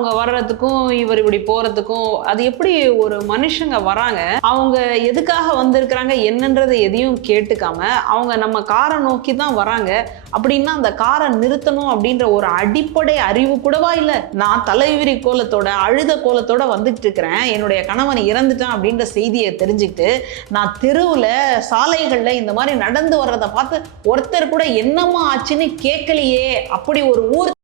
அவங்க வர்றதுக்கும் இவர் இப்படி போறதுக்கும் அது எப்படி ஒரு மனுஷங்க வராங்க, அவங்க எதுக்காக வந்திருக்கிறாங்க என்னன்றதை எதையும் கேட்டுக்காம அவங்க நம்ம காரை நோக்கி தான் வராங்க அப்படின்னா அந்த காரை நிறுத்தணும் அப்படின்ற ஒரு அடிப்படை அறிவு கூடவா இல்லை? நான் தலைவிரி கோலத்தோட அழுத கோலத்தோட வந்துட்டு இருக்கிறேன், என்னுடைய கணவன் இறந்துட்டான் அப்படின்ற செய்தியை தெரிஞ்சுக்கிட்டு நான் தெருவில் சாலைகளில் இந்த மாதிரி நடந்து வர்றதை பார்த்து ஒருத்தர் கூட என்னம்மா ஆச்சுன்னு கேட்கலையே. அப்படி ஒரு ஊர்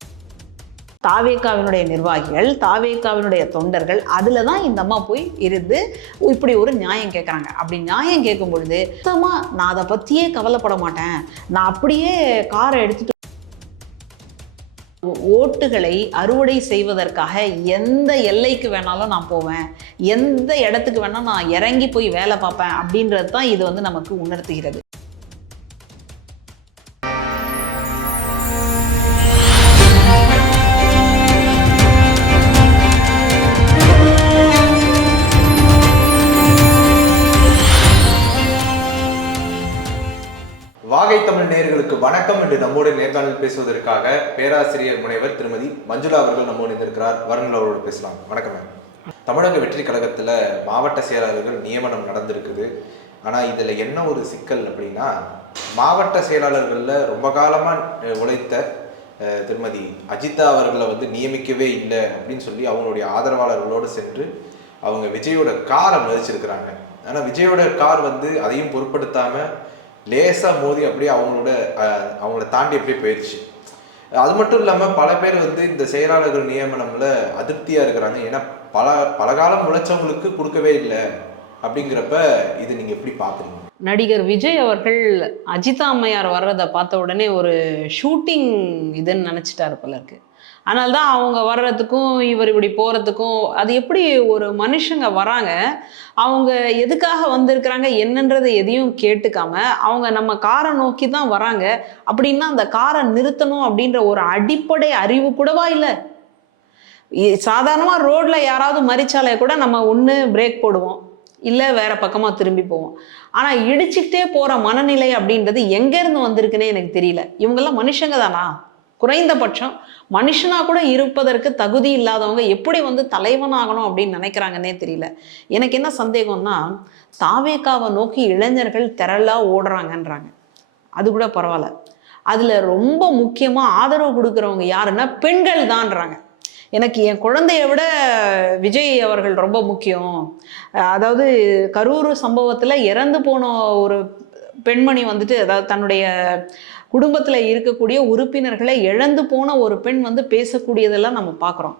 தாவேகாவினுடைய நிர்வாகிகள், தாவேகாவினுடைய தொண்டர்கள், அதில் தான் இந்த அம்மா போய் இருந்து இப்படி ஒரு நியாயம் கேட்குறாங்க. அப்படி நியாயம் கேட்கும் பொழுது சுத்தமாக நான் அதை பற்றியே கவலைப்பட மாட்டேன், நான் அப்படியே காரை எடுத்துட்டு ஓட்டுகளை அறுவடை செய்வதற்காக எந்த எல்லைக்கு வேணாலும் நான் போவேன், எந்த இடத்துக்கு வேணாலும் நான் இறங்கி போய் வேலை பார்ப்பேன் அப்படின்றது தான் இது வந்து நமக்கு உணர்த்துகிறது. வாகை தமிழ் நேயர்களுக்கு வணக்கம். என்று நம்மோடு நேர்காணல் பேசுவதற்காக பேராசிரியர் முனைவர் திருமதி மஞ்சுளா அவர்கள் நம்மோடு இருந்திருக்கிறார். வாருங்கள் அவரோடு பேசலாம். வணக்கம் மேம். தமிழக வெற்றி கழகத்தில் மாவட்ட செயலாளர்கள் நியமனம் நடந்திருக்குது. ஆனால் இதில் என்ன ஒரு சிக்கல் அப்படின்னா, மாவட்ட செயலாளர்களில் ரொம்ப காலமாக உழைத்த திருமதி அஜிதா அவர்களை வந்து நியமிக்கவே இல்லை அப்படின்னு சொல்லி அவங்களுடைய ஆதரவாளர்களோடு சென்று அவங்க விஜயோட காரை மதிச்சிருக்கிறாங்க. ஆனால் விஜயோட கார் வந்து அதையும் பொருட்படுத்தாமல் லேசாக மோதி அப்படியே அவங்கள தாண்டி அப்படியே போயிடுச்சு. அது மட்டும் இல்லாமல் பல பேர் வந்து இந்த செயலாளர்கள் நியமனம்ல அதிருப்தியாக இருக்கிறாங்க. ஏன்னா பல காலம் உழைச்சவங்களுக்கு கொடுக்கவே இல்லை அப்படிங்கிறப்ப இது நீங்கள் எப்படி பார்க்குறீங்க? நடிகர் விஜய் அவர்கள் அஜிதா அம்மையார் வர்றதை பார்த்த உடனே ஒரு ஷூட்டிங் இதுன்னு நினச்சிட்டாரு போல இருக்கு. அதனால தான் அவங்க வர்றதுக்கும் இவர் இப்படி போகிறதுக்கும் அது எப்படி ஒரு மனுஷங்க வராங்க, அவங்க எதுக்காக வந்திருக்கிறாங்க என்னன்றதை எதையும் கேட்டுக்காம அவங்க நம்ம காரை நோக்கி தான் வராங்க அப்படின்னா அந்த காரை நிறுத்தணும் அப்படின்ற ஒரு அடிப்படை அறிவு கூடவா இல்லை? சாதாரணமாக ரோட்டில் யாராவது மறிச்சாலே கூட நம்ம ஒன்று பிரேக் போடுவோம், இல்லை வேற பக்கமாக திரும்பி போவோம். ஆனால் இடிச்சுக்கிட்டே போகிற மனநிலை அப்படின்றது எங்கேருந்து வந்திருக்குன்னே எனக்கு தெரியல. இவங்கெல்லாம் மனுஷங்க தானா? குறைந்தபட்சம் மனுஷனா கூட இருப்பதற்கு தகுதி இல்லாதவங்க எப்படி வந்து தலைவனாகணும் அப்படின்னு நினைக்கிறாங்கன்னே தெரியல. எனக்கு என்ன சந்தேகம்னா, தாவேகாவை நோக்கி இளைஞர்கள் திரளா ஓடுறாங்கன்றாங்க, அது கூட பரவாயில்ல. அதில் ரொம்ப முக்கியமாக ஆதரவு கொடுக்குறவங்க யாருன்னா பெண்கள் தான்றாங்க. எனக்கு என் குழந்தைய விட விஜய் அவர்கள் ரொம்ப முக்கியம். அதாவது கரூர் சம்பவத்தில் இறந்து போன ஒரு பெண்மணி வந்துட்டு, அதாவது தன்னுடைய குடும்பத்தில் இருக்கக்கூடிய உறுப்பினர்களை இழந்து போன ஒரு பெண் வந்து பேசக்கூடியதெல்லாம் நம்ம பார்க்குறோம்.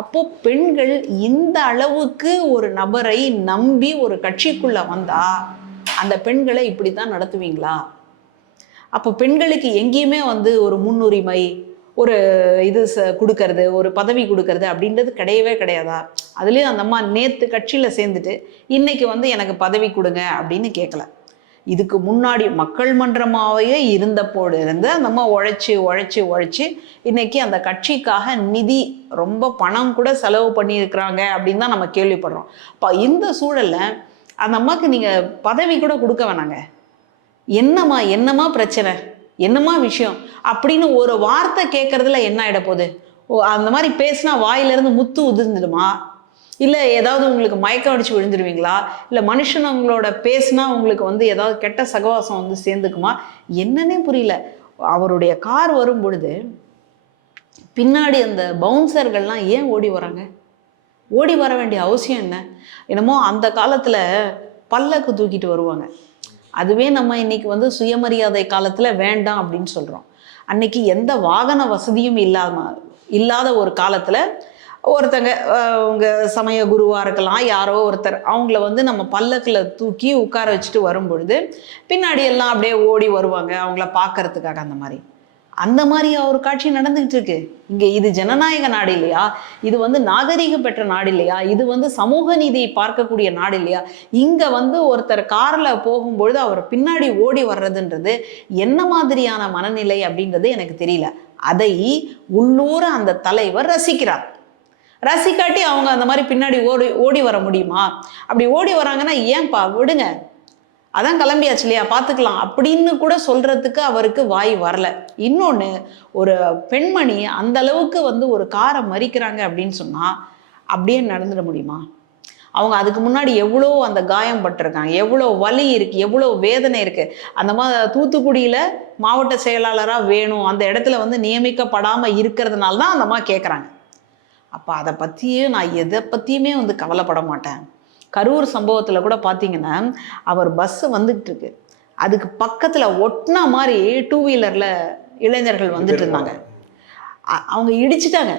அப்போது பெண்கள் இந்த அளவுக்கு ஒரு நபரை நம்பி ஒரு கட்சிக்குள்ளே வந்தால் அந்த பெண்களை இப்படி தான் நடத்துவீங்களா? அப்போ பெண்களுக்கு எங்கேயுமே வந்து ஒரு முன்னுரிமை, ஒரு இது கொடுக்கறது, ஒரு பதவி கொடுக்கறது அப்படின்றது கிடையவே கிடையாதா? அதுலேயும் அந்த அம்மா நேற்று கட்சியில் சேர்ந்துட்டு இன்னைக்கு வந்து எனக்கு பதவி கொடுங்க அப்படின்னு கேட்கல. இதுக்கு முன்னாடி மக்கள் மன்றமாகவே இருந்தப்போடு இருந்து அந்த அம்மா உழைச்சி இன்னைக்கு அந்த கட்சிக்காக நிதி ரொம்ப பணம் கூட செலவு பண்ணியிருக்கிறாங்க அப்படின்னு தான் நம்ம கேள்விப்படுறோம். இப்போ இந்த சூழலில் அந்த அம்மாவுக்கு நீங்கள் பதவி கூட கொடுக்க வேணாங்க. என்னம்மா பிரச்சனை, என்னம்மா விஷயம் அப்படின்னு ஒரு வார்த்தை கேட்கறதுல என்ன ஆகிட போகுது? அந்த மாதிரி பேசினா வாயிலிருந்து முத்து உதிர்ந்துடுமா? இல்லை ஏதாவது உங்களுக்கு மயக்கம் அடிச்சு விழுந்துருவீங்களா? இல்லை மனுஷனவங்களோட பேசினா உங்களுக்கு வந்து ஏதாவது கெட்ட சகவாசம் வந்து சேர்ந்துக்குமா? என்னன்னே புரியல. அவருடைய கார் வரும் பொழுது பின்னாடி அந்த பவுன்சர்கள்லாம் ஏன் ஓடி வராங்க? ஓடி வர வேண்டிய அவசியம் என்ன? என்னமோ அந்த காலத்தில் பல்லக்கு தூக்கிட்டு வருவாங்க. அதுவே நம்ம இன்னைக்கு வந்து சுயமரியாதை காலத்தில் வேண்டாம் அப்படின்னு சொல்கிறோம். அன்னைக்கு எந்த வாகன வசதியும் இல்லாத ஒரு காலத்தில் ஒருத்தங்க உங்கள் சமய குருவாக இருக்கலாம், யாரோ ஒருத்தர், அவங்கள வந்து நம்ம பல்லக்கில் தூக்கி உட்கார வச்சுட்டு வரும்பொழுது பின்னாடி எல்லாம் அப்படியே ஓடி வருவாங்க அவங்கள பார்க்கறதுக்காக. அந்த மாதிரி ஒரு காட்சி நடந்துகிட்டு இருக்கு இங்கே. இது ஜனநாயக நாடு இல்லையா? இது வந்து நாகரீக பெற்ற நாடு இல்லையா? இது வந்து சமூக நீதியை பார்க்கக்கூடிய நாடு இல்லையா? இங்கே வந்து ஒருத்தர் காரில் போகும்பொழுது அவர் பின்னாடி ஓடி வர்றதுன்றது என்ன மாதிரியான மனநிலை அப்படின்றது எனக்கு தெரியல. அதை உள்ளூர அந்த தலைவர் ரசிக்காட்டி அவங்க அந்த மாதிரி பின்னாடி ஓடி வர முடியுமா? அப்படி ஓடி வராங்கன்னா ஏன்பா விடுங்க. அதான் கிளம்பியாச்சு இல்லையா, பார்த்துக்கலாம் அப்படின்னு கூட சொல்றதுக்கு அவருக்கு வாய் வரல. இன்னொன்று, ஒரு பெண்மணி அந்த அளவுக்கு வந்து ஒரு காரை மறிக்கிறாங்க அப்படின்னு சொன்னா அப்படியே நடந்துட முடியுமா? அவங்க அதுக்கு முன்னாடி எவ்வளோ அந்த காயம் பட்டிருக்காங்க, எவ்வளோ வலி இருக்கு, எவ்வளோ வேதனை இருக்கு. அந்த தூத்துக்குடியில மாவட்ட செயலாளராக வேணும், அந்த இடத்துல வந்து நியமிக்கப்படாமல் இருக்கிறதுனால தான் அந்த கேட்குறாங்க. அப்போ அதை பற்றியே நான் எதை பற்றியுமே வந்து கவலைப்பட மாட்டேன். கரூர் சம்பவத்தில் கூட பார்த்தீங்கன்னா, அவர் பஸ்ஸு வந்துட்டு இருக்கு, அதுக்கு பக்கத்தில் ஒட்டினா மாதிரி 2 வீலரில் இளைஞர்கள் வந்துட்டு இருந்தாங்க. அவங்க இடிச்சிட்டாங்க.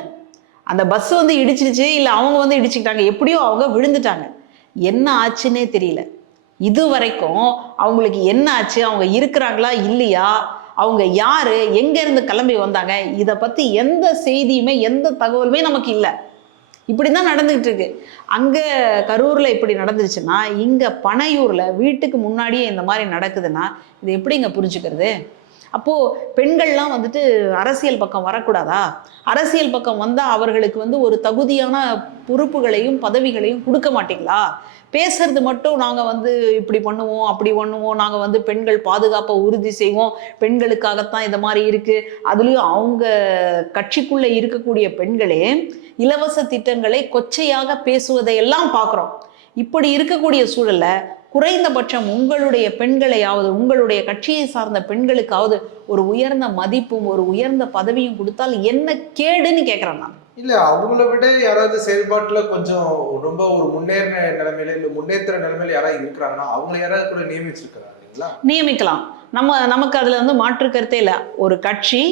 அந்த பஸ் வந்து இடிச்சிருச்சு, இல்லை அவங்க வந்து இடிச்சுக்கிட்டாங்க, எப்படியோ அவங்க விழுந்துட்டாங்க. என்ன ஆச்சுன்னே தெரியல. இது வரைக்கும் அவங்களுக்கு என்ன ஆச்சு, அவங்க இருக்கிறாங்களா இல்லையா, அவங்க யாரு, எங்கேருந்து கிளம்பி வந்தாங்க, இதை பற்றி எந்த செய்தியுமே எந்த தகவலுமே நமக்கு இல்லை. இப்படி தான் நடந்துகிட்டு இருக்கு. அங்கே கரூரில் இப்படி நடந்துருச்சுன்னா, இங்கே பனையூரில் வீட்டுக்கு முன்னாடியே இந்த மாதிரி நடக்குதுன்னா இது எப்படிங்க புரிஞ்சுக்கிறது? அப்போது பெண்கள்லாம் வந்துட்டு அரசியல் பக்கம் வரக்கூடாதா? அரசியல் பக்கம் வந்தால் அவர்களுக்கு வந்து ஒரு தகுதியான பொறுப்புகளையும் பதவிகளையும் கொடுக்க மாட்டீங்களா? பேசுறது மட்டும் நாங்கள் வந்து இப்படி பண்ணுவோம், அப்படி பண்ணுவோம், நாங்கள் வந்து பெண்கள் பாதுகாப்பை உறுதி செய்வோம், பெண்களுக்காகத்தான் இந்த மாதிரி இருக்குது. அதுலேயும் அவங்க கட்சிக்குள்ளே இருக்கக்கூடிய பெண்களே இலவச திட்டங்களை கொச்சையாக பேசுவதையெல்லாம் பார்க்குறோம். இப்படி இருக்கக்கூடிய சூழலில் குறைந்தபட்சம் உங்களுடைய பெண்களையாவது, உங்களுடைய கட்சியை சார்ந்த பெண்களுக்காவது ஒரு உயர்ந்த மதிப்பும் ஒரு உயர்ந்த பதவியும் கொடுத்தால் என்ன கேடுன்னு கேட்குறேன் நான். இல்ல அவங்கள விட யாராவது செயல்பாட்டுல கொஞ்சம் ரொம்ப ஒரு முன்னேற நிலைமையில இல்ல முன்னேற்ற நிலைமையில யாராவது இருக்கிறாங்கன்னா அவங்களை யாராவது கூட நியமிச்சிருக்கிறாங்களா? நியமிக்கலாம். நமக்கு அதுல வந்து மாற்று கருத்தே இல்லை. ஒரு கட்சி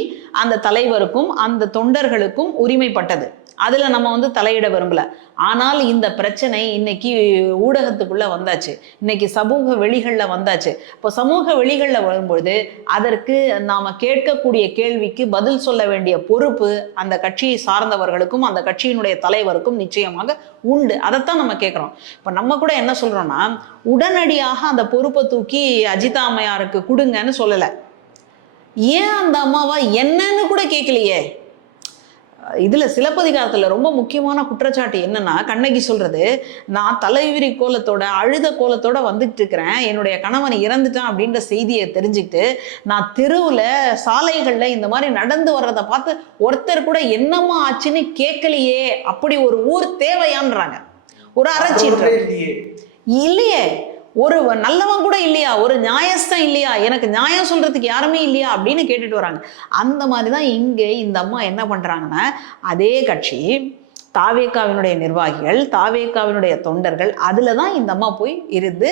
அந்த தலைவருக்கும் அந்த தொண்டர்களுக்கும் உரிமைப்பட்டது, அதுல நம்ம வந்து தலையிட விரும்பல. ஆனால் இந்த பிரச்சனை இன்னைக்கு ஊடகத்துக்குள்ள வந்தாச்சு, இன்னைக்கு சமூக வெளிகளில் வந்தாச்சு. இப்போ சமூக வெளிகளில் வரும்பொழுது அதற்கு நாம கேட்கக்கூடிய கேள்விக்கு பதில் சொல்ல வேண்டிய பொறுப்பு அந்த கட்சியை சார்ந்தவர்களுக்கும் அந்த கட்சியினுடைய தலைவருக்கும் நிச்சயமாக உண்டு. அதைத்தான் நம்ம கேட்குறோம். இப்போ நம்ம கூட என்ன சொல்றோம்னா, உடனடியாக அந்த பொறுப்பை தூக்கி அஜிதா அம்மையாருக்கு கொடுங்கன்னு சொல்லலை. ஏன் அந்த அம்மாவா என்னன்னு கூட கேட்கலையே. இதில் சிலப்பதிகாரத்தில் ரொம்ப முக்கியமான குற்றச்சாட்டு என்னன்னா, கண்ணகி சொல்றது, நான் தலைவிரி கோலத்தோட அழுத கோலத்தோட வந்துட்டு இருக்கிறேன், என்னுடைய கணவன் இறந்துட்டான் அப்படின்ற செய்தியை தெரிஞ்சுக்கிட்டு நான் தெருவில் சாலைகளில் இந்த மாதிரி நடந்து வர்றதை பார்த்து ஒருத்தர் கூட என்னம்மா ஆச்சுன்னு கேட்கலையே. அப்படி ஒரு ஊர் தேவையான்றாங்க. ஒரு அரைச்சீட்டு இல்லையே, ஒரு நல்லவன் கூட இல்லையா, ஒரு நியாயஸ்தான் இல்லையா, எனக்கு நியாயம் சொல்றதுக்கு யாருமே இல்லையா அப்படின்னு கேட்டுட்டு வராங்க. அந்த மாதிரி தான் இங்கே இந்த அம்மா என்ன பண்றாங்கன்னா, அதே கட்சி தாவேகாவினுடைய நிர்வாகிகள், தாவேகாவினுடைய தொண்டர்கள், அதில் தான் இந்த அம்மா போய் இருந்து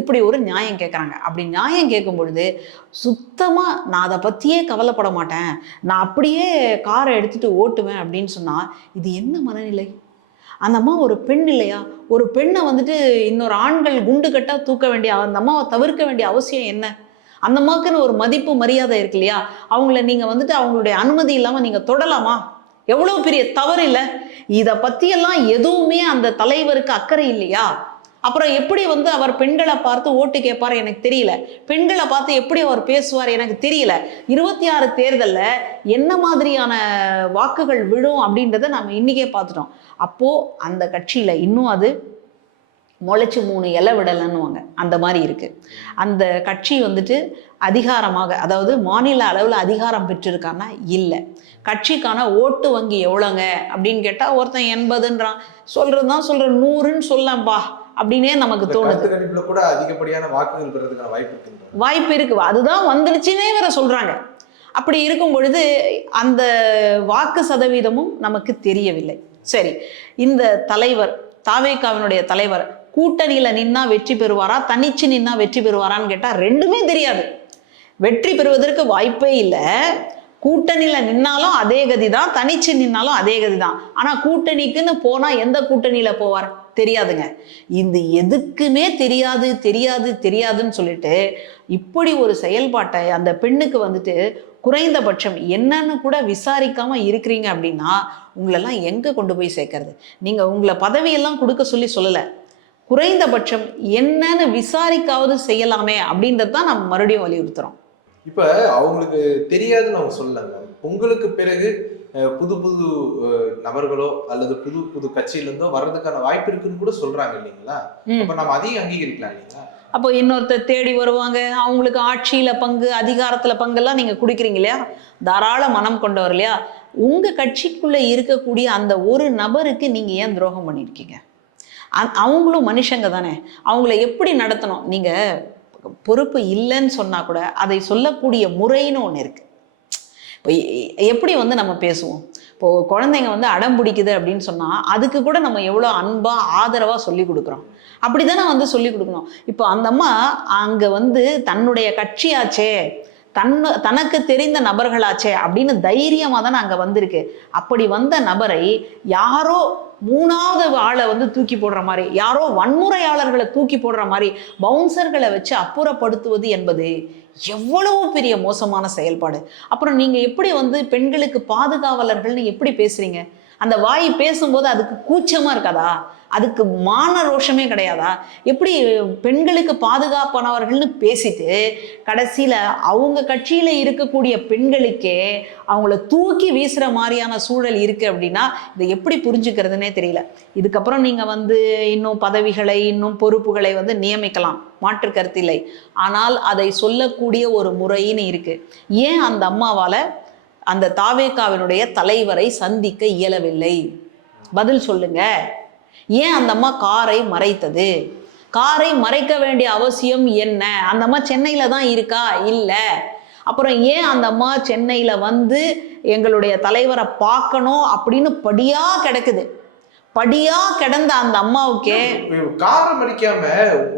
இப்படி ஒரு நியாயம் கேட்குறாங்க. அப்படி நியாயம் கேட்கும் பொழுது சுத்தமாக நான் அதை பற்றியே கவலைப்பட மாட்டேன், நான் அப்படியே காரை எடுத்துகிட்டு ஓட்டுவேன் அப்படின்னு சொன்னால் இது என்ன மனநிலை? அந்த அம்மா ஒரு பெண் இல்லையா? ஒரு பெண்ணை வந்துட்டு இன்னொரு ஆண்கள் குண்டு கட்டா தூக்க வேண்டிய அந்த அம்மாவை தவிர்க்க வேண்டிய அவசியம் என்ன? அந்த அம்மாவுக்குன்னு ஒரு மதிப்பு மரியாதை இருக்கு இல்லையா? அவங்கள நீங்கள் வந்துட்டு அவங்களுடைய அனுமதி இல்லாமல் நீங்கள் தொடலாமா? எவ்வளோ பெரிய தவறு இல்லை? இதை பற்றியெல்லாம் எதுவுமே அந்த தலைவருக்கு அக்கறை இல்லையா? அப்புறம் எப்படி வந்து அவர் பெண்களை பார்த்து ஓட்டு கேட்பார் எனக்கு தெரியல, பெண்களை பார்த்து எப்படி அவர் பேசுவார் எனக்கு தெரியல. 26 தேர்தலில் என்ன மாதிரியான வாக்குகள் விழும் அப்படின்றத நம்ம இன்னைக்கே பார்த்துட்டோம். அப்போது அந்த கட்சியில் இன்னும் அது முளைச்சி 3 இலை விடலைன்னுவாங்க, அந்த மாதிரி இருக்குது. அந்த கட்சி வந்துட்டு அதிகாரமாக, அதாவது மாநில அளவில் அதிகாரம் பெற்றிருக்கான்னா இல்லை. கட்சிக்கான ஓட்டு வங்கி எவ்வளோங்க அப்படின்னு கேட்டால் ஒருத்தன் 80ன்றான், சொல்கிறது தான் சொல்கிறேன், 100ன்னு சொல்லப்பா அப்படின்னே நமக்கு தோணுது. கூட அதிகப்படியான வாக்குகள் பெறதுக்கான வாய்ப்பு இருக்கு, அதுதான் வந்துடுச்சுன்னே வேற சொல்றாங்க. அப்படி இருக்கும் பொழுது அந்த வாக்கு சதவீதமும் நமக்கு தெரியவில்லை. சரி, இந்த தலைவர், தாவேகாவினுடைய தலைவர் கூட்டணியில நின்னா வெற்றி பெறுவாரா, தனிச்சு நின்னா வெற்றி பெறுவாரான்னு கேட்டா ரெண்டுமே தெரியாது. வெற்றி பெறுவதற்கு வாய்ப்பே இல்லை. கூட்டணியில நின்னாலும் அதே கதி தான், தனிச்சு நின்னாலும் அதே கதி தான். ஆனா கூட்டணிக்குன்னு போனா எந்த கூட்டணியில போவார் தெரியாதுங்க. இந்த எதுக்குமே தெரியாது தெரியாது தெரியாதுன்னு சொல்லிட்டு இப்படி ஒரு செயல்பாட்டை அந்த பெண்ணுக்கு வந்துட்டு குறைந்தபட்சம் என்னன்னு கூட விசாரிக்காம இருக்கிறீங்க அப்படின்னா உங்களெல்லாம் எங்க கொண்டு போய் சேர்க்கறது? நீங்க உங்களை பதவியெல்லாம் கொடுக்க சொல்லல, குறைந்தபட்சம் என்னன்னு விசாரிக்காவது செய்யலாமே அப்படின்றது தான் நம்ம மறுபடியும் வலியுறுத்துறோம். இப்ப அவங்களுக்கு தெரியாதுன்னு அவங்க சொல்லலாங்க. உங்களுக்கு பிறகு புது புது நபர்களோ அல்லது புது புது கட்சியிலிருந்தோ வர்றதுக்கான வாய்ப்பு இருக்குன்னு கூட சொல்றாங்க இல்லைங்களா? அப்ப நம்ம அதையும் அங்கீகரிக்கலாம் இல்லைங்களா? அப்போ இன்னொருத்தர் தேடி வருவாங்க, அவங்களுக்கு ஆட்சியில பங்கு, அதிகாரத்துல பங்கெல்லாம் நீங்க குடிக்கிறீங்க இல்லையா? தாராள மனம் கொண்டவர் இல்லையா? உங்க கட்சிக்குள்ள இருக்கக்கூடிய அந்த ஒரு நபருக்கு நீங்க ஏன் துரோகம் பண்ணியிருக்கீங்க? அவங்களும் மனுஷங்க தானே. அவங்கள எப்படி நடத்தணும்? நீங்க பொறுப்பு இல்லைன்னு சொன்னா கூட அதை சொல்லக்கூடிய முறைன்னு ஒன்று இருக்கு. இப்போ எப்படி வந்து நம்ம பேசுவோம்? இப்போ குழந்தைங்க வந்து அடம் பிடிக்குது அப்படின்னு சொன்னா அதுக்கு கூட நம்ம எவ்வளோ அன்பா ஆதரவா சொல்லி கொடுக்குறோம். அப்படிதானே வந்து சொல்லி கொடுக்கணும். இப்போ அந்த அம்மா அங்க வந்து தன்னுடைய கட்சியாச்சே, தனக்கு தெரிந்த நபர்களாச்சே அப்படின்னு தைரியமா தானே அங்க வந்திருக்கு. அப்படி வந்த நபரை யாரோ மூணாவது ஆளை வந்து தூக்கி போடுற மாதிரி, யாரோ வன்முறையாளர்களை தூக்கி போடுற மாதிரி பவுன்சர்களை வச்சு அப்புறப்படுத்துவது என்பது எவ்வளவு பெரிய மோசமான செயல்பாடு. அப்புறம் நீங்க எப்படி வந்து பெண்களுக்கு பாதுகாவலர்கள்னு எப்படி பேசுறீங்க? அந்த வாய் பேசும்போது அதுக்கு கூச்சமா இருக்காதா? அதுக்கு மான ரோஷமே கிடையாதா? எப்படி பெண்களுக்கு பாதுகாப்பானவர்கள்னு பேசிட்டு கடைசியில அவங்க கட்சியில இருக்கக்கூடிய பெண்களுக்கே அவங்கள தூக்கி வீசுற மாதிரியான சூழல் இருக்கு அப்படின்னா இதை எப்படி புரிஞ்சுக்கிறதுனே தெரியல. இதுக்கப்புறம் நீங்க வந்து இன்னும் பதவிகளை, இன்னும் பொறுப்புகளை வந்து நியமிக்கலாம், மாற்று கருத்தில்லை. ஆனால் அதை சொல்லக்கூடிய ஒரு முறைன்னு இருக்கு. ஏன் அந்த அம்மாவால அந்த தாவேகாவினுடைய தலைவரை சந்திக்க இயலவில்லை? பதில் சொல்லுங்க. ஏன் அந்த அம்மா காரை மறைத்தது? காரை மறைக்க வேண்டிய அவசியம் என்ன? அந்த அம்மா சென்னையில தான் இருக்கா? இல்லை. அப்புறம் ஏன் அந்த அம்மா சென்னையில வந்து எங்களுடைய தலைவரை பார்க்கணும் அப்படின்னு படியா கிடக்குது? படியா கிடந்த அந்த அம்மாவுக்கே காரை மறிக்காம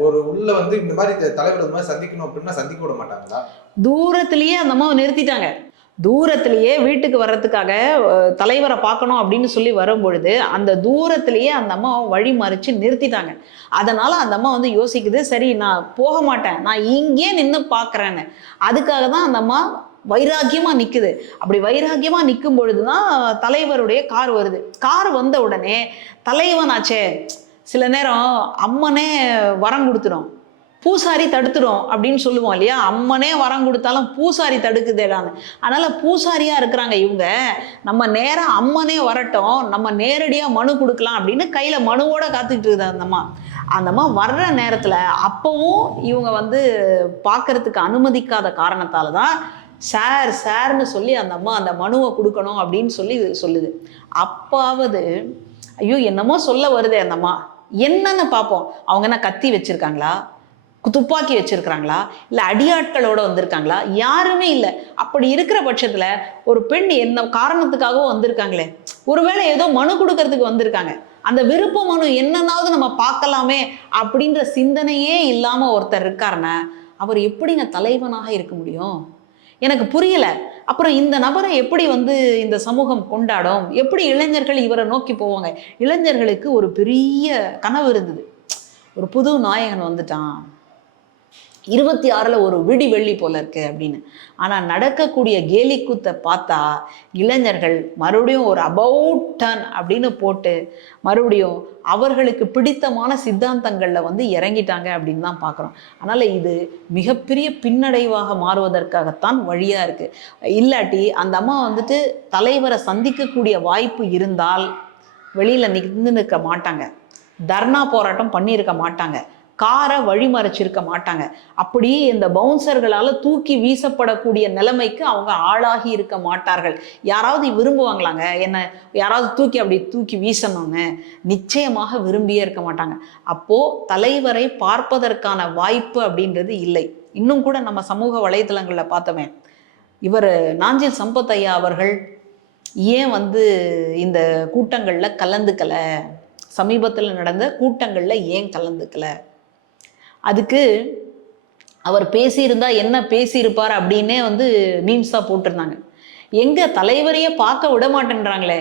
ஒரு உள்ள வந்து இந்த மாதிரி தலைவர் சந்திக்கணும் அப்படின்னா சந்திக்க விட மாட்டாங்களா? தூரத்திலேயே அந்த அம்மாவை நிறுத்திட்டாங்க. தூரத்திலேயே வீட்டுக்கு வர்றதுக்காக தலைவரை பார்க்கணும் அப்படின்னு சொல்லி வரும்பொழுது அந்த தூரத்திலேயே அந்த அம்மா வழி மறிச்சு நிறுத்திட்டாங்க. அதனால அந்த அம்மா வந்து யோசிக்குது, சரி நான் போக மாட்டேன், நான் இங்கே நின்று பார்க்குறேன்னு. அதுக்காக தான் அந்த அம்மா வைராக்கியமா நிற்குது. அப்படி வைராக்கியமா நிற்கும் பொழுதுதான் தலைவருடைய கார் வருது. கார் வந்த உடனே தலைவனாச்சே, சில நேரம் அம்மனே வரம் கொடுத்துடும், பூசாரி தடுத்துடும் அப்படின்னு சொல்லுவோம் இல்லையா? அம்மனே வரம் கொடுத்தாலும் பூசாரி தடுக்குதேடான்னு. அதனால பூசாரியா இருக்கிறாங்க இவங்க. நம்ம நேரம் அம்மனே வரட்டும், நம்ம நேரடியாக மனு கொடுக்கலாம் அப்படின்னு கையில மனுவோட காத்துக்கிட்டு இருக்குது அந்த அம்மா. அந்த அம்மா வர்ற நேரத்துல அப்பவும் இவங்க வந்து பார்க்கறதுக்கு அனுமதிக்காத காரணத்தால தான் சார்னு சொல்லி அந்த அம்மா அந்த மனுவை கொடுக்கணும் அப்படின்னு சொல்லி சொல்லுது. அப்பாவது ஐயோ என்னமோ சொல்ல வருதே அந்த அம்மா, என்னன்னு பார்ப்போம். அவங்க என்ன கத்தி வச்சிருக்காங்களா, துப்பாக்கி வச்சிருக்கிறாங்களா, இல்லை அடியாட்களோட வந்திருக்காங்களா? யாருமே இல்லை. அப்படி இருக்கிற பட்சத்துல ஒரு பெண் என்ன காரணத்துக்காகவும் வந்திருக்காங்களே, ஒருவேளை ஏதோ மனு கொடுக்கறதுக்கு வந்திருக்காங்க, அந்த விருப்ப மனு என்னன்னாவது நம்ம பார்க்கலாமே அப்படின்ற சிந்தனையே இல்லாம ஒருத்தர் இருக்காருன்னா அவர் எப்படிங்க தலைவனாக இருக்க முடியும்? எனக்கு புரியல. அப்புறம் இந்த நபரை எப்படி வந்து இந்த சமூகம் கொண்டாடும்? எப்படி இளைஞர்கள் இவரை நோக்கி போவாங்க? இளைஞர்களுக்கு ஒரு பெரிய கனவு இருந்தது, ஒரு புது நாயகன் வந்துட்டான், 26ல் ஒரு விடி வெள்ளி போல இருக்கு அப்படின்னு. ஆனால் நடக்கக்கூடிய கேலிக்கூத்தை பார்த்தா இளைஞர்கள் மறுபடியும் ஒரு அபவுட் டர்ன் அப்படின்னு போட்டு மறுபடியும் அவர்களுக்கு பிடித்தமான சித்தாந்தங்களில் வந்து இறங்கிட்டாங்க அப்படின்னு தான் பார்க்குறோம். அதனால் இது மிகப்பெரிய பின்னடைவாக மாறுவதற்காகத்தான் வழியாக இருக்குது. இல்லாட்டி அந்த அம்மா வந்துட்டு தலைவரை சந்திக்கக்கூடிய வாய்ப்பு இருந்தால் வெளியில் நிற்க மாட்டாங்க, தர்ணா போராட்டம் பண்ணியிருக்க மாட்டாங்க, காரை வழிமறைச்சிருக்க மாட்டாங்க. அப்படி இந்த பவுன்சர்களால் தூக்கி வீசப்படக்கூடிய நிலைமைக்கு அவங்க ஆளாகி இருக்க மாட்டார்கள். யாராவது விரும்புவாங்களாங்க என்ன யாராவது அப்படி தூக்கி வீசணும்னு? நிச்சயமாக விரும்பியே இருக்க மாட்டாங்க. அப்போது தலைவரை பார்ப்பதற்கான வாய்ப்பு அப்படின்றது இல்லை. இன்னும் கூட நம்ம சமூக வலைத்தளங்களில் பார்த்தோமே, இவர் நாஞ்சில் சம்பத் ஐயா அவர்கள் ஏன் வந்து இந்த கூட்டங்களில் கலந்துக்கலை, சமீபத்தில் நடந்த கூட்டங்களில் ஏன் கலந்துக்கலை? அதுக்கு அவர் பேசியிருந்தா என்ன பேசியிருப்பார் அப்படின்னே வந்து மீம்ஸாக போட்டிருந்தாங்க. எங்க தலைவரையே பார்க்க விட மாட்டேன்றாங்களே,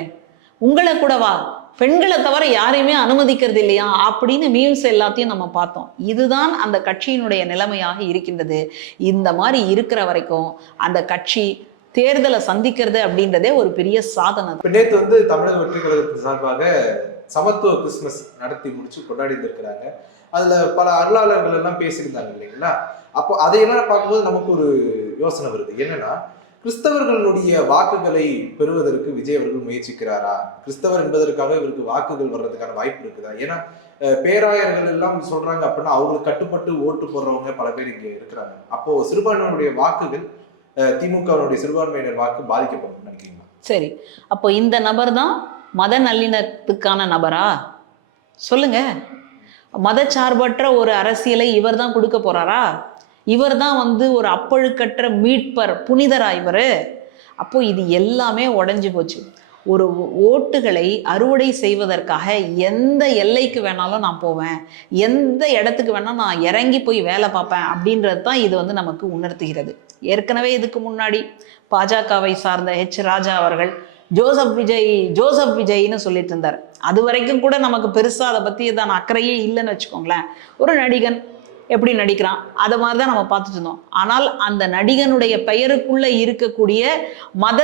உங்களை கூடவா, பெண்களை தவிர யாரையுமே அனுமதிக்கிறது இல்லையா அப்படின்னு மீம்ஸ் எல்லாத்தையும் நம்ம பார்த்தோம். இதுதான் அந்த கட்சியினுடைய நிலைமையாக இருக்கின்றது. இந்த மாதிரி இருக்கிற வரைக்கும் அந்த கட்சி தேர்தலை சந்திக்கிறது அப்படின்றதே ஒரு பெரிய சாதனை. நேற்று வந்து தமிழக வெற்றி கழகத்தின் சார்பாக சமத்துவ கிறிஸ்துமஸ் நடத்தி முடிச்சு கொண்டாடி இருக்கிறாங்க. அதுல பல அருளாளர்கள் எல்லாம் பேசியிருந்தாங்க இல்லைங்களா? அப்போ அதையெல்லாம் பார்க்கும்போது நமக்கு ஒரு யோசனை வருது. என்னன்னா, கிறிஸ்தவர்களுடைய வாக்குகளை பெறுவதற்கு விஜய் அவர்கள் முயற்சிக்கிறாரா? கிறிஸ்தவர் என்பதற்காக இவருக்கு வாக்குகள் வர்றதுக்கான வாய்ப்பு இருக்குதா? ஏன்னா பேராயர்கள் எல்லாம் சொல்றாங்க அப்படின்னா அவங்களுக்கு கட்டுப்பட்டு ஓட்டு போடுறவங்க பல பேர் இங்க இருக்கிறாங்க. அப்போ சிறுபான்மையினுடைய வாக்குகள் திமுகவுடைய சிறுபான்மையினர் வாக்கு பாதிக்கப்படும் நினைக்கிறீங்களா? சரி, அப்போ இந்த நபர் தான் மத நல்லிணத்துக்கான நபரா? சொல்லுங்க. மதச்சார்பற்ற ஒரு அரசியலை இவர் தான் கொடுக்க போறாரா? இவர் தான் ஒரு அப்பழுக்கற்ற மீட்பர், புனிதரா இவர்? அப்போ இது எல்லாமே உடைஞ்சு போச்சு. ஒரு ஓட்டுகளை அறுவடை செய்வதற்காக எந்த எல்லைக்கு வேணாலும் நான் போவேன், எந்த இடத்துக்கு வேணாலும் நான் இறங்கி போய் வேலை பார்ப்பேன் அப்படின்றது தான் இது நமக்கு உணர்த்துகிறது. ஏற்கனவே இதுக்கு முன்னாடி பாஜகவை சார்ந்த ராஜா அவர்கள் ஜோசப் விஜய்னு சொல்லிட்டு இருந்தார். அது வரைக்கும் கூட நமக்கு பெருசாக அதை பற்றி தான் அக்கறையே இல்லைன்னு வச்சுக்கோங்களேன். ஒரு நடிகன் எப்படி நடிக்கிறான் அதை மாதிரி தான் நம்ம பார்த்துட்டு இருந்தோம். ஆனால் அந்த நடிகனுடைய பெயருக்குள்ளே இருக்கக்கூடிய மத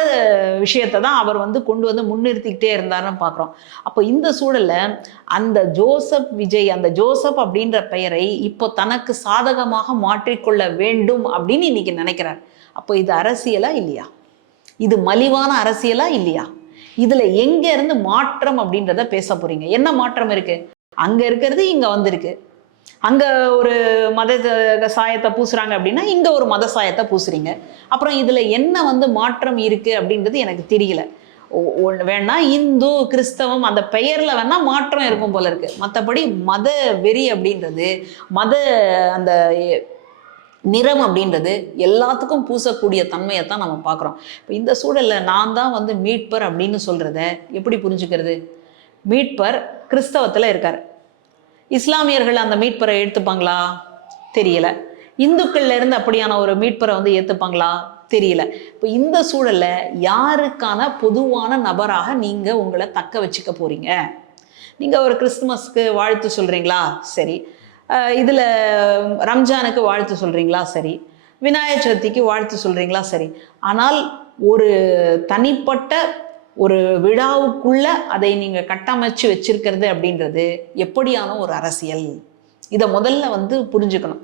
விஷயத்தை தான் அவர் கொண்டு முன்னிறுத்திக்கிட்டே இருந்தாருன்னு பார்க்குறோம். அப்போ இந்த சூழலில் அந்த ஜோசப் விஜய், அந்த ஜோசப் அப்படின்ற பெயரை இப்போ தனக்கு சாதகமாக மாற்றிக்கொள்ள வேண்டும் அப்படின்னு இன்னைக்கு நினைக்கிறார். அப்போ இது அரசியலா இல்லையா? இது மலிவான அரசியலா இல்லையா? இதுல எங்க இருந்து மாற்றம் அப்படின்றத பேச போறீங்க? என்ன மாற்றம் இருக்கு? அங்க இருக்கிறது இங்க வந்திருக்கு. அங்க ஒரு மத சாயத்தை பூசுறாங்க அப்படின்னா இங்க ஒரு மத சாயத்தை பூசுறீங்க. அப்புறம் இதுல என்ன மாற்றம் இருக்கு அப்படின்றது எனக்கு தெரியல. வேணா இந்து கிறிஸ்தவம் அந்த பெயர்ல வேணா மாற்றம் இருக்கும் போல இருக்கு. மற்றபடி மத வெறி அப்படின்றது, மத அந்த நிறம் அப்படின்றது எல்லாத்துக்கும் பூசக்கூடிய தன்மையை தான் நம்ம பார்க்குறோம். இப்போ இந்த சூழலில் நான் தான் மீட்பர் அப்படின்னு சொல்கிறத எப்படி புரிஞ்சுக்கிறது? மீட்பர் கிறிஸ்தவத்தில் இருக்கார். இஸ்லாமியர்கள் அந்த மீட்பரை ஏற்றுப்பாங்களா? தெரியல. இந்துக்கள்ல இருந்து அப்படியான ஒரு மீட்பரை ஏற்றுப்பாங்களா? தெரியல. இப்போ இந்த சூழலில் யாருக்கான பொதுவான நபராக நீங்கள் உங்களை தக்க வச்சுக்க போகிறீங்க? நீங்கள் ஒரு கிறிஸ்துமஸ்க்கு வாழ்த்து சொல்கிறீங்களா? சரி. இதில் ரம்ஜானுக்கு வாழ்த்து சொல்கிறீங்களா? சரி. விநாயகர் சதுர்த்திக்கு வாழ்த்து சொல்கிறீங்களா? சரி. ஆனால் ஒரு தனிப்பட்ட ஒரு விழாவுக்குள்ள அதை நீங்கள் கட்டமைச்சு வச்சிருக்கிறது அப்படின்றது எப்படியான ஒரு அரசியல்? இதை முதல்ல புரிஞ்சுக்கணும்.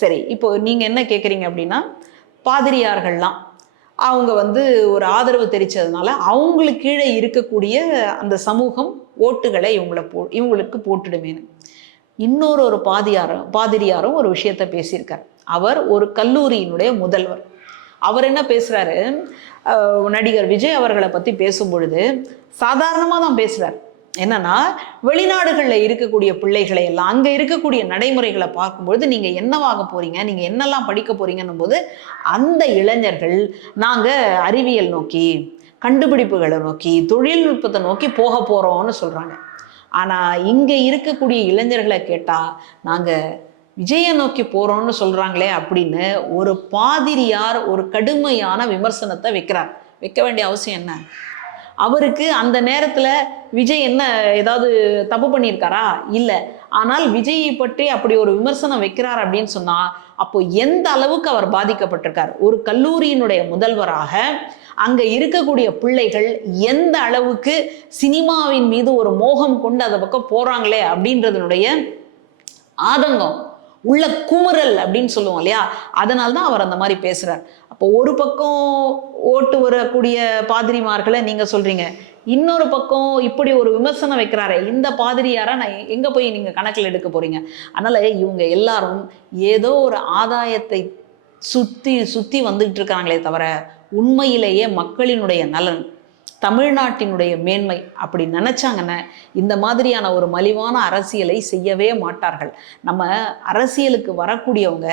சரி, இப்போ நீங்கள் என்ன கேட்குறீங்க அப்படின்னா, பாதிரியார்கள்லாம் அவங்க ஒரு ஆதரவு தெரிவித்ததுனால அவங்களுக்கு கீழே இருக்கக்கூடிய அந்த சமூகம் ஓட்டுகளை இவங்களுக்கு போட்டுடுமேன்னு. இன்னொரு பாதிரியாரும் ஒரு விஷயத்த பேசியிருக்கார். அவர் ஒரு கல்லூரியினுடைய முதல்வர். அவர் என்ன பேசுறாரு, நடிகர் விஜய் அவர்களை பற்றி பேசும் பொழுது சாதாரணமாக தான் பேசுறார். என்னன்னா, வெளிநாடுகளில் இருக்கக்கூடிய பிள்ளைகளை எல்லாம் அங்கே இருக்கக்கூடிய நடைமுறைகளை பார்க்கும்பொழுது நீங்கள் என்னவாக போறீங்க, நீங்கள் என்னெல்லாம் படிக்க போறீங்கன்னும் போது அந்த இளைஞர்கள் நாங்கள் அறிவியல் நோக்கி, கண்டுபிடிப்புகளை நோக்கி, தொழில்நுட்பத்தை நோக்கி போக போகிறோம்னு சொல்கிறாங்க. ஆனால் இங்கே இருக்கக்கூடிய இளைஞர்களை கேட்டால் நாங்கள் விஜயை நோக்கி போகிறோம்னு சொல்கிறாங்களே அப்படின்னு ஒரு பாதிரியார் ஒரு கடுமையான விமர்சனத்தை வைக்க வேண்டிய அவசியம் என்ன? அவருக்கு அந்த நேரத்தில் விஜய் என்ன ஏதாவது தப்பு பண்ணியிருக்காரா? இல்லை. ஆனால் விஜயை பற்றி அப்படி ஒரு விமர்சனம் வைக்கிறார் அப்படின்னு சொன்னால் அப்போ எந்த அளவுக்கு அவர் பாதிக்கப்பட்டிருக்கார்? ஒரு கல்லூரியினுடைய முதல்வராக அங்கே இருக்கக்கூடிய பிள்ளைகள் எந்த அளவுக்கு சினிமாவின் மீது ஒரு மோகம் கொண்டு அதை பக்கம் போகிறாங்களே அப்படின்றதனுடைய ஆதங்கம், உள்ள குமுறல் அப்படின்னு சொல்லுவோம் இல்லையா? அதனால தான் அவர் அந்த மாதிரி பேசுகிறார். அப்போ ஒரு பக்கம் ஓட்டு வரக்கூடிய பாதிரிமார்களை நீங்கள் சொல்கிறீங்க, இன்னொரு பக்கம் இப்படி ஒரு விமர்சனம் வைக்கிறாரே இந்த பாதிரியாரை நான் எங்கே போய் நீங்கள் கணக்கில் எடுக்க போகிறீங்க? அதனால் இவங்க எல்லாரும் ஏதோ ஒரு ஆதாயத்தை சுற்றி வந்துக்கிட்டு இருக்காங்களே தவிர உண்மையிலேயே மக்களினுடைய நலன், தமிழ்நாட்டினுடைய மேன்மை அப்படி நினச்சாங்கன்னா இந்த மாதிரியான ஒரு மலிவான அரசியலை செய்யவே மாட்டார்கள். நம்ம அரசியலுக்கு வரக்கூடியவங்க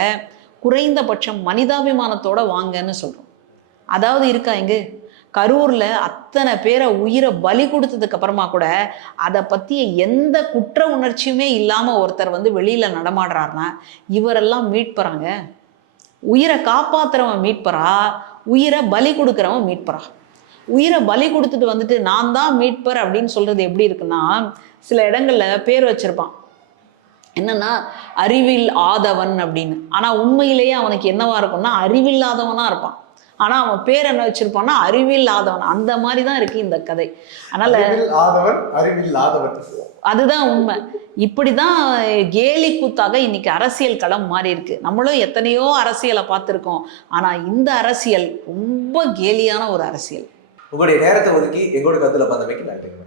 குறைந்தபட்சம் மனிதாபிமானத்தோட வாங்கன்னு சொல்கிறோம். அதாவது இருக்கா இங்கு கரூரில் அத்தனை பேரை உயிரை பலி கொடுத்ததுக்கு அப்புறமா கூட அதை பற்றிய எந்த குற்ற உணர்ச்சியுமே இல்லாமல் ஒருத்தர் வெளியில் நடமாடுறாருன்னா இவரெல்லாம் மீட்பறாங்க. உயிரை காப்பாற்றுறவன் மீட்பறா, உயிரை பலி கொடுக்குறவன் மீட்பறா? உயிரை பலி கொடுத்துட்டு நான் தான் மீட்பர் அப்படின்னு சொல்றது எப்படி இருக்குன்னா, சில இடங்கள்ல பேர் வச்சிருப்பான் என்னன்னா அறிவில் ஆதவன் அப்படின்னு. ஆனா உண்மையிலேயே அவனுக்கு என்னவா இருக்கும்னா அறிவில்லாதவனா இருப்பான். ஆனால் அவன் பேர் என்ன வச்சிருப்பான்னா அறிவில்லாதவன். அந்த மாதிரி தான் இருக்கு இந்த கதை. அதனால ஆதவன் அறிவில்லாதவன், அதுதான் உண்மை. இப்படிதான் கேலி கூத்தாக இன்னைக்கு அரசியல் களம் மாறி இருக்கு. நம்மளும் எத்தனையோ அரசியலை பார்த்துருக்கோம், ஆனா இந்த அரசியல் ரொம்ப கேலியான ஒரு அரசியல். உங்களுடைய நேரத்தை ஒதுக்கி எங்களோட கருத்துல பந்தமைக்கு நன்றிங்க.